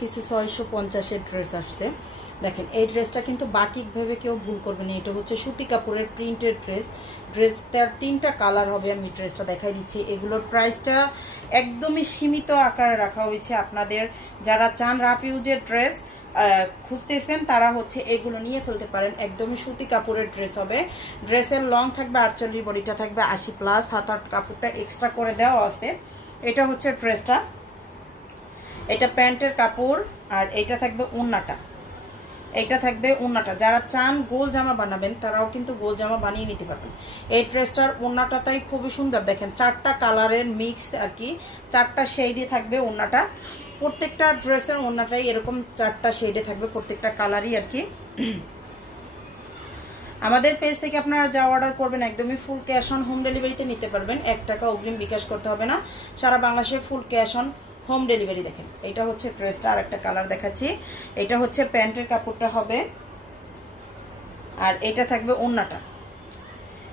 কিছু 650-এর ড্রেস আসছে। দেখেন এই ড্রেসটা কিন্তু বাটিক ভেবে কেউ ভুল করবে না, এটা হচ্ছে সুতি কাপড়ের প্রিন্টেড ড্রেসটার 3টা কালার হবে। আমি ড্রেসটা দেখাই দিচ্ছি। এগুলোর প্রাইসটা একদমই সীমিত আকারে রাখা হয়েছে। আপনাদের যারা চান রাফ ইউজের ড্রেস খুঁজতেছেন তারা হচ্ছে এগুলো নিয়ে ফেলতে পারেন। একদমই সুতি কাপড়ের ড্রেস হবে। ড্রেসের লং থাকবে 48, বডিটা থাকবে 80+, হাতার কাপড়টা এক্সট্রা করে দেওয়া আছে। এটা হচ্ছে ড্রেসটা, এটা প্যান্টের কাপড়, আর এটা থাকবে ওড়নাটা। এইটা থাকবে ওড়নাটা। যারা চান গোল জামা বানাবেন তারাও কিন্তু গোল জামা বানিয়ে নিতে পারবেন। এই ড্রেসটার ওড়নাটা তাই খুবই সুন্দর। দেখেন 4টা কালারের মিক্স আর কি, 4টা শেডে থাকবে ওড়নাটা। প্রত্যেকটা ড্রেসের ওড়নাটাই এরকম 4টা শেডে থাকবে, প্রত্যেকটা কালারই আর কি। আমাদের পেজ থেকে আপনারা যা অর্ডার করবেন একদমই ফুল ক্যাশ অন হোম ডেলিভারিতে নিতে পারবেন। 1 টাকা অগ্রিম বিকাশ করতে হবে না। সারা বাংলাদেশে full cash on home delivery. দেখেন এটা হচ্ছে ড্রেসটা, আর একটা কালার দেখাচ্ছি। এটা হচ্ছে প্যান্টের কাপড়টা হবে, আর এটা থাকবে ওড়নাটা।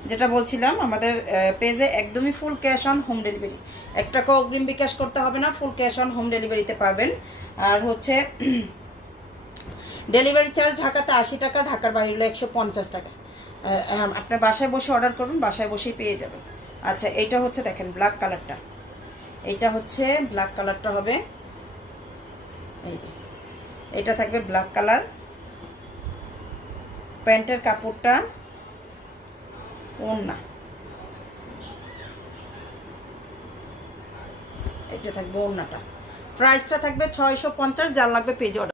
যেটা বলছিলাম আমাদের পেজে একদমই full cash on home delivery, 1 টাকা অগ্রিম বিকাশ করতে হবে না, ফুল ক্যাশ অন হোম ডেলিভারিতে পারবেন। আর হচ্ছে ডেলিভারি চার্জ ঢাকাতে 80 টাকা, ঢাকার বাইরে হলো 150 টাকা। আপনার বাসায় বসে অর্ডার করবেন, বাসায় বসেই পেয়ে যাবেন। আচ্ছা এইটা হচ্ছে দেখেন ব্ল্যাক কালারটা, এইটা হচ্ছে ব্ল্যাক কালারটা হবে। এই যে এটা থাকবে ব্ল্যাক কালার, প্যান্টের কাপড়টা, ওড়না, এটা থাকবে ওড়নাটা। প্রাইসটা থাকবে 650। যার লাগবে পেজ অর্ডার।